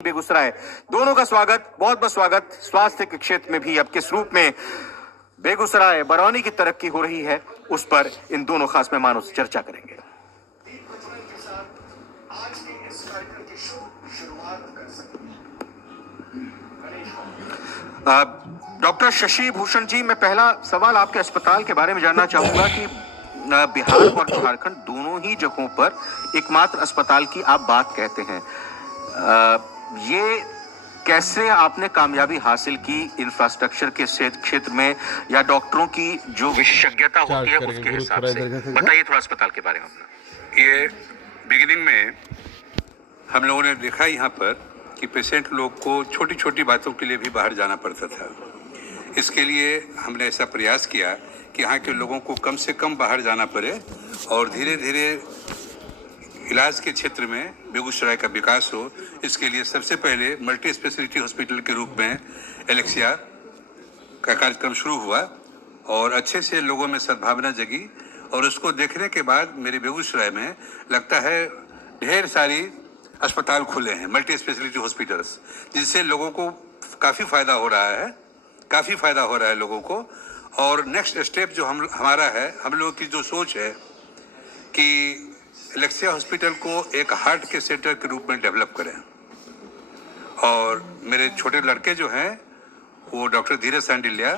बेगूसराय, दोनों का स्वागत, बहुत बहुत स्वागत। स्वास्थ्य के क्षेत्र में भी अब किस रूप में बेगूसराय बरौनी की तरक्की हो रही है, उस पर इन दोनों खास मेहमानों से चर्चा करेंगे। डॉक्टर शशि भूषण जी, मैं पहला सवाल आपके अस्पताल के बारे में जानना चाहूंगा कि बिहार और झारखंड दोनों ही जगहों पर एकमात्र अस्पताल की आप बात कहते हैं। ये कैसे आपने कामयाबी हासिल की इंफ्रास्ट्रक्चर के क्षेत्र में या डॉक्टरों की जो विशेषज्ञता होती है उसके हिसाब से? बताइए थोड़ा अस्पताल के बारे में अपना। ये बिगिनिंग में हम लोगों ने देखा यहाँ पर कि पेशेंट लोग को छोटी छोटी बातों के लिए भी बाहर जाना पड़ता था। इसके लिए हमने ऐसा प्रयास किया कि यहाँ के लोगों को कम से कम बाहर जाना पड़े और धीरे धीरे इलाज के क्षेत्र में बेगूसराय का विकास हो। इसके लिए सबसे पहले मल्टी स्पेशलिटी हॉस्पिटल के रूप में एलेक्सिया का कार्यक्रम शुरू हुआ और अच्छे से लोगों में सद्भावना जगी। और उसको देखने के बाद मेरे बेगूसराय में लगता है ढेर सारी अस्पताल खुले हैं, मल्टी स्पेशलिटी हॉस्पिटल्स, जिससे लोगों को काफ़ी फ़ायदा हो रहा है लोगों को। और नेक्स्ट स्टेप जो हमारा है, हम लोगों की जो सोच है कि एलेक्सिया हॉस्पिटल को एक हार्ट के सेंटर के रूप में डेवलप करें। और मेरे छोटे लड़के जो हैं वो डॉक्टर धीरज सांडिल्या,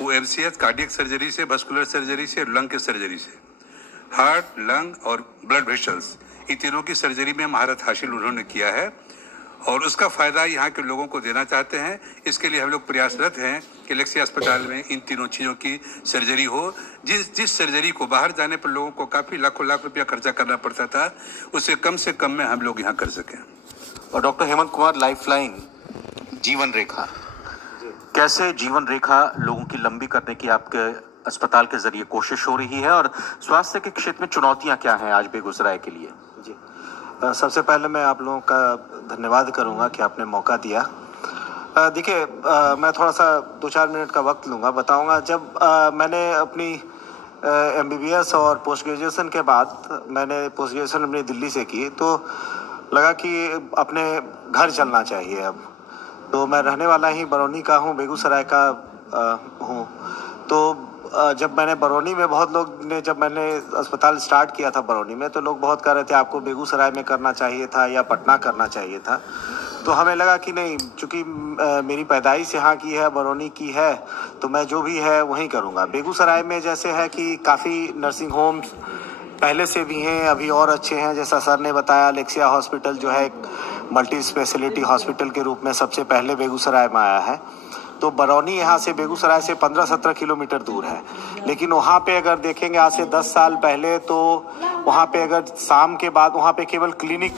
वो एमसीएच कार्डियक सर्जरी से, वस्कुलर सर्जरी से, लंग के सर्जरी से, हार्ट, लंग और ब्लड वेसल्स, इन तीनों की सर्जरी में महारत हासिल उन्होंने किया है और उसका फ़ायदा यहाँ के लोगों को देना चाहते हैं। इसके लिए हम लोग प्रयासरत हैं कि एलेक्सिया अस्पताल में इन तीनों चीज़ों की सर्जरी हो। जिस सर्जरी को बाहर जाने पर लोगों को काफ़ी लाखों लाख रुपया खर्चा करना पड़ता था, उससे कम में हम लोग यहाँ कर सकें। और डॉक्टर हेमंत कुमार, लाइफलाइन जीवन रेखा, कैसे जीवन रेखा लोगों की लंबी करने की आपके अस्पताल के जरिए कोशिश हो रही है और स्वास्थ्य के क्षेत्र में चुनौतियां क्या हैं आज बेगूसराय के लिए? जी, सबसे पहले मैं आप लोगों का धन्यवाद करूंगा कि आपने मौका दिया। देखिए, मैं थोड़ा सा 2-4 मिनट का वक्त लूँगा, बताऊंगा। जब मैंने अपनी एमबीबीएस और पोस्ट ग्रेजुएशन के बाद मैंने पोस्ट ग्रेजुएशन अपनी दिल्ली से की, तो लगा कि अपने घर चलना चाहिए अब। तो मैं रहने वाला ही बरौनी का हूँ, बेगूसराय का हूँ। तो जब मैंने बरौनी में, बहुत लोग ने, जब मैंने अस्पताल स्टार्ट किया था बरौनी में, तो लोग बहुत कह रहे थे आपको बेगूसराय में करना चाहिए था या पटना करना चाहिए था। तो हमें लगा कि नहीं, चूँकि मेरी पैदाइश यहाँ की है, बरौनी की है, तो मैं जो भी है वहीं करूँगा। बेगूसराय में जैसे है कि काफ़ी नर्सिंग होम्स पहले से भी हैं, अभी और अच्छे हैं। जैसा सर ने बताया, एलेक्सिया हॉस्पिटल जो है एक मल्टी स्पेशलिटी हॉस्पिटल के रूप में सबसे पहले बेगूसराय में आया है। तो बरौनी यहाँ से, बेगूसराय से 15-17 किलोमीटर दूर है, लेकिन वहाँ पे अगर देखेंगे आज से 10 साल पहले, तो वहाँ पे अगर शाम के बाद वहाँ पे केवल क्लिनिक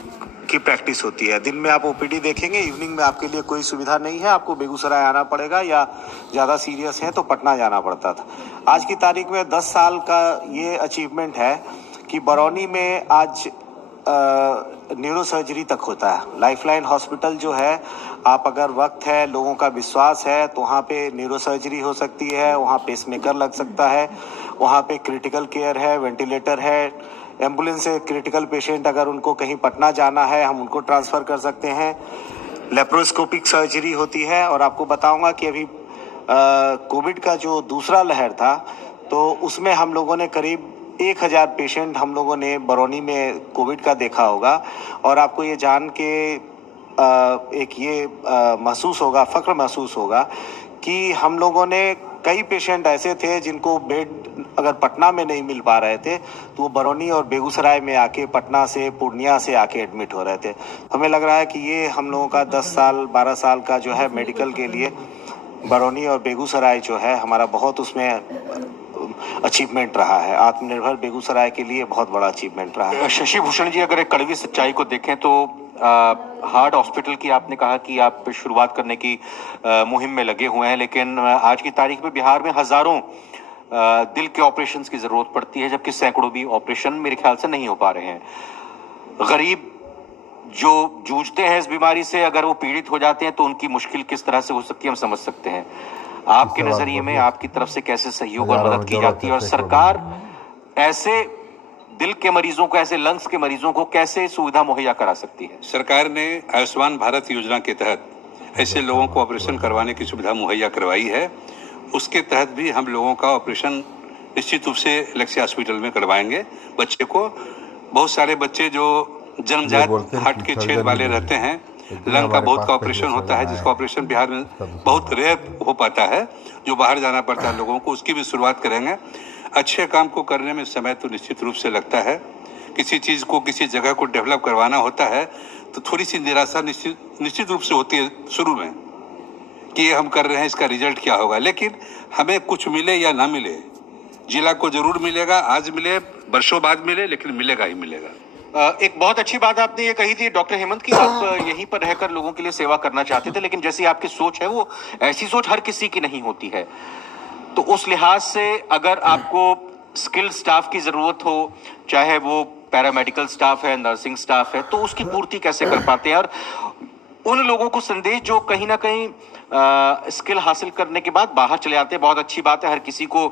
की प्रैक्टिस होती है। दिन में आप ओपीडी देखेंगे, इवनिंग में आपके लिए कोई सुविधा नहीं है, आपको बेगूसराय आना पड़ेगा, या ज़्यादा सीरियस है तो पटना जाना पड़ता था। आज की तारीख में 10 साल का ये अचीवमेंट है कि बरौनी में आज न्यूरो सर्जरी तक होता है। लाइफलाइन हॉस्पिटल जो है, आप अगर वक्त है, लोगों का विश्वास है, तो वहाँ पे न्यूरो सर्जरी हो सकती है, वहाँ पेसमेकर लग सकता है, वहाँ पे क्रिटिकल केयर है, वेंटिलेटर है, एम्बुलेंस से क्रिटिकल पेशेंट अगर उनको कहीं पटना जाना है, हम उनको ट्रांसफ़र कर सकते हैं। लेप्रोस्कोपिक सर्जरी होती है। और आपको बताऊँगा कि अभी कोविड का जो दूसरा लहर था, तो उसमें हम लोगों ने करीब 1000 पेशेंट हम लोगों ने बरौनी में कोविड का देखा होगा। और आपको ये जान के एक ये महसूस होगा, फ़ख्र महसूस होगा कि हम लोगों ने, कई पेशेंट ऐसे थे जिनको बेड अगर पटना में नहीं मिल पा रहे थे, तो वो बरौनी और बेगूसराय में आके, पटना से, पूर्णिया से आके एडमिट हो रहे थे। हमें लग रहा है कि ये हम लोगों का 10 साल 12 साल का जो है मेडिकल के लिए, बरौनी और बेगूसराय जो है हमारा बहुत उसमें अचीवमेंट रहा है। आत्मनिर्भर बेगूसराय के लिए बहुत बड़ा अचीवमेंट रहा है। शशि भूषण जी, अगर एक कड़वी सच्चाई को देखें तो हार्ट हॉस्पिटल की आपने कहा कि आप शुरुआत करने की मुहिम में लगे हुए हैं, लेकिन आज की तारीख में बिहार में हजारों दिल के ऑपरेशंस की जरूरत पड़ती है, जबकि सैकड़ों भी ऑपरेशन मेरे ख्याल से नहीं हो पा रहे हैं। गरीब जो जूझते हैं इस बीमारी से, अगर वो पीड़ित हो जाते हैं तो उनकी मुश्किल किस तरह से हो सकती है, हम समझ सकते हैं। आपके नजरिए में आपकी तरफ से कैसे सहयोग और मदद की जाती है, और सरकार ऐसे दिल के मरीजों को, ऐसे लंग्स के मरीजों को कैसे सुविधा मुहैया करा सकती है? सरकार ने आयुष्मान भारत योजना के तहत ऐसे लोगों को ऑपरेशन करवाने की सुविधा मुहैया करवाई है। उसके तहत भी हम लोगों का ऑपरेशन निश्चित रूप से लक्ष्य हॉस्पिटल में करवाएंगे। बच्चे को, बहुत सारे बच्चे जो जन्मजात हार्ट के छेद वाले रहते हैं, लंग का बहुत का ऑपरेशन होता है, जिसका ऑपरेशन बिहार में बहुत रेयर हो पाता है, जो बाहर जाना पड़ता है लोगों को, उसकी भी शुरुआत करेंगे। अच्छे काम को करने में समय तो निश्चित रूप से लगता है। किसी चीज़ को, किसी जगह को डेवलप करवाना होता है तो थोड़ी सी निराशा निश्चित रूप से होती है शुरू में कि ये हम कर रहे हैं, इसका रिजल्ट क्या होगा। लेकिन हमें कुछ मिले या ना मिले, जिला को जरूर मिलेगा, आज मिले, वर्षों बाद मिले, लेकिन मिलेगा ही मिलेगा। एक बहुत अच्छी बात आपने ये कही थी डॉक्टर हेमंत कि आप यहीं पर रहकर लोगों के लिए सेवा करना चाहते थे, लेकिन जैसी आपकी सोच है वो ऐसी सोच हर किसी की नहीं होती है। तो उस लिहाज से अगर आपको स्किल्ड स्टाफ की जरूरत हो, चाहे वो पैरामेडिकल स्टाफ है, नर्सिंग स्टाफ है, तो उसकी पूर्ति कैसे कर पाते हैं? और उन लोगों को संदेश जो कहीं ना कहीं स्किल हासिल करने के बाद बाहर चले आते हैं, बहुत अच्छी बात है, हर किसी को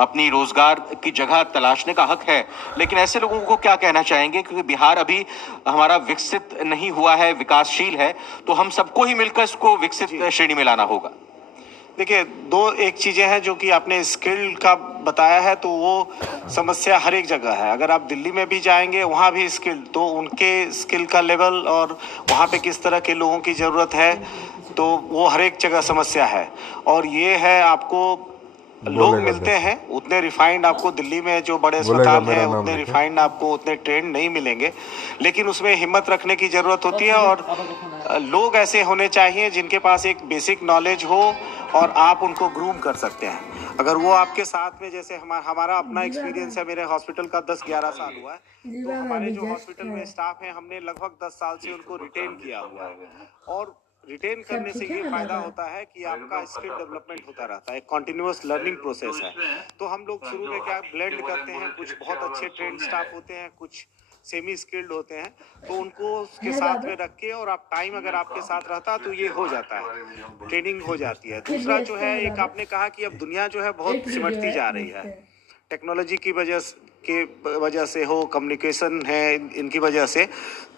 अपनी रोजगार की जगह तलाशने का हक है, लेकिन ऐसे लोगों को क्या कहना चाहेंगे? क्योंकि बिहार अभी हमारा विकसित नहीं हुआ है, विकासशील है, तो हम सबको ही मिलकर इसको विकसित श्रेणी में लाना होगा। देखिए, एक चीज़ें हैं जो कि आपने स्किल का बताया है, तो वो समस्या हर एक जगह है। अगर आप दिल्ली में भी जाएंगे, वहाँ भी स्किल, तो उनके स्किल का लेवल और वहाँ पे किस तरह के लोगों की ज़रूरत है, तो वो हर एक जगह समस्या है। और ये है, आपको लोग मिलते हैं उतने रिफाइंड, आपको दिल्ली में जो बड़े अस्पताल हैं उतने रिफाइंड आपको, उतने ट्रेंड नहीं मिलेंगे, लेकिन उसमें हिम्मत रखने की ज़रूरत होती है। और लोग ऐसे होने चाहिए जिनके पास एक बेसिक नॉलेज हो और आप उनको ग्रूम कर सकते हैं। अगर वो आपके साथ में, जैसे हमारा अपना एक्सपीरियंस है, मेरे हॉस्पिटल का 10-11 साल हुआ है, तो हमारे जो हॉस्पिटल में स्टाफ है, हमने लगभग 10 साल से उनको रिटेन किया हुआ है। और रिटेन करने से ये फायदा होता है कि आपका स्किल डेवलपमेंट होता रहता है, कॉन्टिन्यूअस लर्निंग प्रोसेस है। तो हम लोग शुरू में क्या ब्लेंड करते हैं, कुछ बहुत अच्छे ट्रेंड स्टाफ होते हैं, कुछ सेमी स्किल्ड होते हैं, तो उनको उसके साथ में रख के, और आप टाइम अगर आपके साथ रहता तो ये हो जाता है, ट्रेनिंग हो जाती है। दूसरा जो है, एक आपने कहा कि अब दुनिया जो है बहुत सिमटती जा रही है, टेक्नोलॉजी की वजह से हो, कम्युनिकेशन है, इनकी वजह से।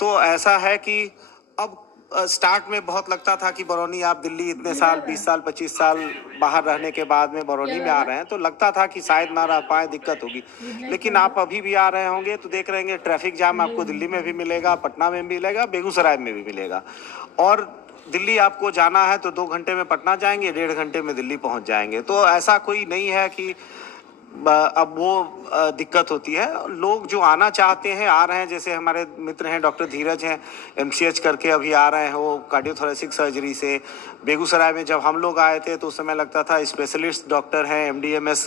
तो ऐसा है कि अब स्टार्ट में बहुत लगता था कि बरौनी, आप दिल्ली इतने साल, 20 साल 25 साल बाहर रहने के बाद में बरौनी में आ रहे हैं, तो लगता था कि शायद ना रह पाए, दिक्कत होगी। लेकिन आप अभी भी आ रहे होंगे तो देख रहे होंगे ट्रैफिक जाम आपको दिल्ली में भी मिलेगा, पटना में भी मिलेगा, बेगूसराय में भी मिलेगा। और दिल्ली आपको जाना है तो 2 घंटे में पटना जाएंगे, 1.5 घंटे में दिल्ली पहुंच जाएंगे। तो ऐसा कोई नहीं है कि अब वो दिक्कत होती है। लोग जो आना चाहते हैं आ रहे हैं, जैसे हमारे मित्र हैं डॉक्टर धीरज हैं, MCH करके अभी आ रहे हैं, वो कार्डियोथोरेसिक सर्जरी से। बेगूसराय में जब हम लोग आए थे तो उस समय लगता था स्पेशलिस्ट डॉक्टर हैं, MDMS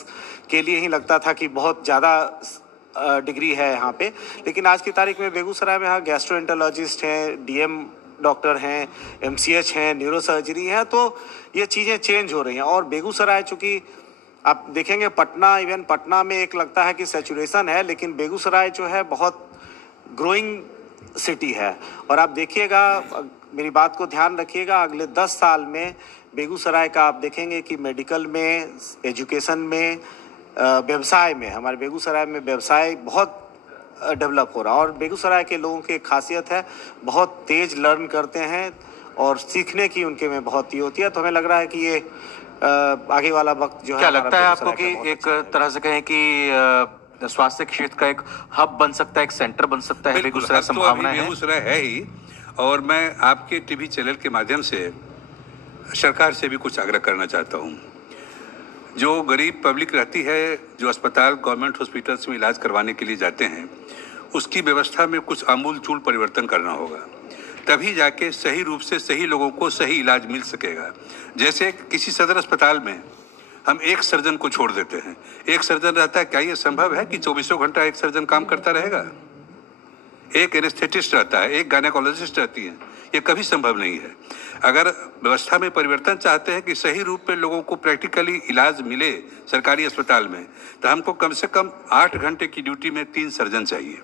के लिए ही लगता था कि बहुत ज़्यादा डिग्री है यहाँ पे। लेकिन आज की तारीख में बेगूसराय में यहाँ गैस्ट्रोएंटरोलॉजिस्ट हैं, DM डॉक्टर हैं, MCH हैं, न्यूरो सर्जरी है। तो ये चीज़ें चेंज हो रही हैं। और बेगूसराय चूँकि आप देखेंगे, पटना, इवन पटना में एक लगता है कि सैचुरेशन है, लेकिन बेगूसराय जो है बहुत ग्रोइंग सिटी है। और आप देखिएगा, मेरी बात को ध्यान रखिएगा, अगले 10 साल में बेगूसराय का आप देखेंगे कि मेडिकल में, एजुकेशन में, व्यवसाय में, हमारे बेगूसराय में व्यवसाय बहुत डेवलप हो रहा है। और बेगूसराय के लोगों की एक खासियत है, बहुत तेज लर्न करते हैं और सीखने की उनके में बहुत ही होती है। तो हमें लग रहा है कि ये आगे वाला वक्त जो है, क्या लगता है आपको कि एक तरह से कहें कि स्वास्थ्य क्षेत्र का एक हब बन सकता है, एक सेंटर बन सकता है बेगूसराय? संभावना है, बेगूसराय है ही। और मैं आपके टीवी चैनल के माध्यम से सरकार से भी कुछ आग्रह करना चाहता हूँ। जो गरीब पब्लिक रहती है, जो अस्पताल, गवर्नमेंट हॉस्पिटल्स में इलाज करवाने के लिए जाते हैं, उसकी व्यवस्था में कुछ आमूल-चूल परिवर्तन करना होगा, तभी जाके सही रूप से सही लोगों को सही इलाज मिल सकेगा। जैसे किसी सदर अस्पताल में हम एक सर्जन को छोड़ देते हैं, एक सर्जन रहता है, क्या ये संभव है कि 24 घंटा एक सर्जन काम करता रहेगा? एक एनेस्थेटिस्ट रहता है, एक गायनेकोलॉजिस्ट रहती है, ये कभी संभव नहीं है। अगर व्यवस्था में परिवर्तन चाहते हैं कि सही रूप में लोगों को प्रैक्टिकली इलाज मिले सरकारी अस्पताल में, तो हमको कम से कम 8 घंटे की ड्यूटी में 3 सर्जन चाहिए,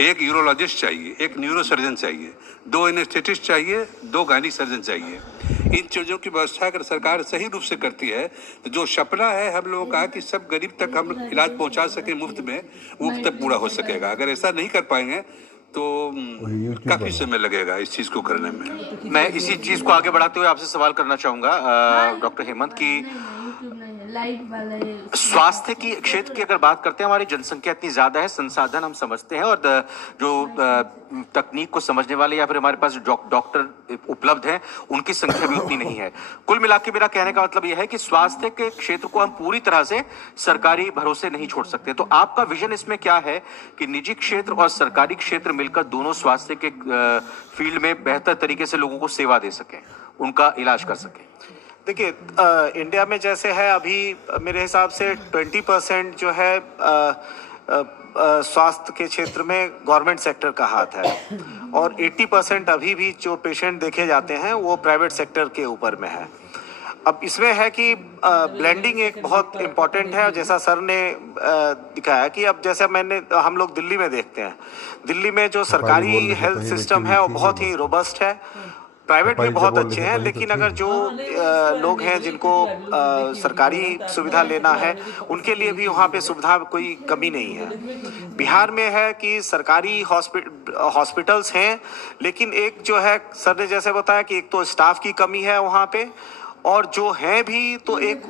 एक यूरोलॉजिस्ट चाहिए, एक न्यूरो सर्जन चाहिए, 2 एनेस्थेटिस्ट चाहिए, 2 गायनी सर्जन चाहिए। इन चीज़ों की व्यवस्था अगर सरकार सही रूप से करती है तो जो सपना है हम लोगों का कि सब गरीब तक हम इलाज पहुंचा सके मुफ्त में, वो तक पूरा हो सकेगा। अगर ऐसा नहीं कर पाएंगे तो काफी समय लगेगा इस चीज को करने में। मैं इसी चीज को आगे बढ़ाते हुए आपसे सवाल करना चाहूंगा डॉक्टर हेमंत की स्वास्थ्य की क्षेत्र की अगर बात करते हैं, हमारी जनसंख्या इतनी ज्यादा है, संसाधन हम समझते हैं और जो तकनीक को समझने वाले या फिर हमारे पास डॉक्टर उपलब्ध हैं उनकी संख्या भी उतनी नहीं है। कुल मिला के मेरा कहने का मतलब यह है कि स्वास्थ्य के क्षेत्र को हम पूरी तरह से सरकारी भरोसे नहीं छोड़ सकते। तो आपका विजन इसमें क्या है कि निजी क्षेत्र और सरकारी क्षेत्र मिलकर दोनों स्वास्थ्य के फील्ड में बेहतर तरीके से लोगों को सेवा दे सकें, उनका इलाज कर सकें? देखिए, इंडिया में जैसे है अभी मेरे हिसाब से 20% जो है स्वास्थ्य के क्षेत्र में गवर्नमेंट सेक्टर का हाथ है और 80% अभी भी जो पेशेंट देखे जाते हैं वो प्राइवेट सेक्टर के ऊपर में है। अब इसमें है कि ब्लेंडिंग एक बहुत इम्पॉर्टेंट है, जैसा सर ने दिखाया कि अब जैसे हम लोग दिल्ली में देखते हैं, दिल्ली में जो सरकारी हेल्थ सिस्टम है वो बहुत ही रोबस्ट है, प्राइवेट भी बहुत अच्छे हैं, लेकिन अगर जो लोग हैं जिनको सरकारी सुविधा लेना है उनके लिए भी वहाँ पे सुविधा कोई कमी नहीं है। बिहार में है कि सरकारी हॉस्पिटल्स हैं, लेकिन एक जो है सर ने जैसे बताया कि एक तो स्टाफ की कमी है वहाँ पे, और जो हैं भी तो एक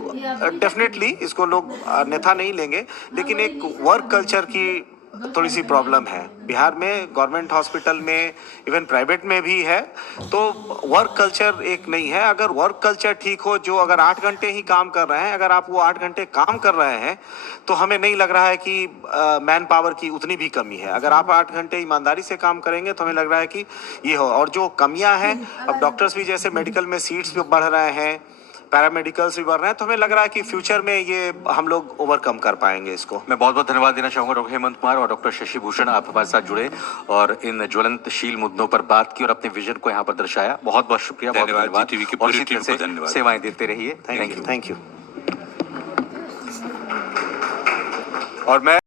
डेफिनेटली इसको लोग अन्यथा नहीं लेंगे, लेकिन एक वर्क कल्चर की थोड़ी सी प्रॉब्लम है बिहार में। गवर्नमेंट हॉस्पिटल में इवन प्राइवेट में भी है, तो वर्क कल्चर एक नहीं है। अगर वर्क कल्चर ठीक हो, जो अगर 8 घंटे ही काम कर रहे हैं, अगर आप वो 8 घंटे काम कर रहे हैं तो हमें नहीं लग रहा है कि मैन पावर की उतनी भी कमी है। अगर आप 8 घंटे ईमानदारी से काम करेंगे तो हमें लग रहा है कि ये हो। और जो कमियां हैं, अब डॉक्टर्स भी जैसे मेडिकल में सीट्स भी बढ़ रहे हैं, पैरामेडिकल्स भी बढ़ रहे हैं, तो हमें लग रहा है कि फ्यूचर में ये हम लोग ओवरकम कर पाएंगे इसको। मैं बहुत बहुत धन्यवाद देना चाहूंगा डॉक्टर हेमंत कुमार और डॉक्टर शशि भूषण, आप हमारे साथ जुड़े और इन ज्वलंतशील मुद्दों पर बात की और अपने विजन को यहाँ पर दर्शाया। बहुत बहुत शुक्रिया, बहुत धन्यवाद टीवी की पूरी टीम को धन्यवाद। सेवाएं देते रहिए। Thank you. और मैं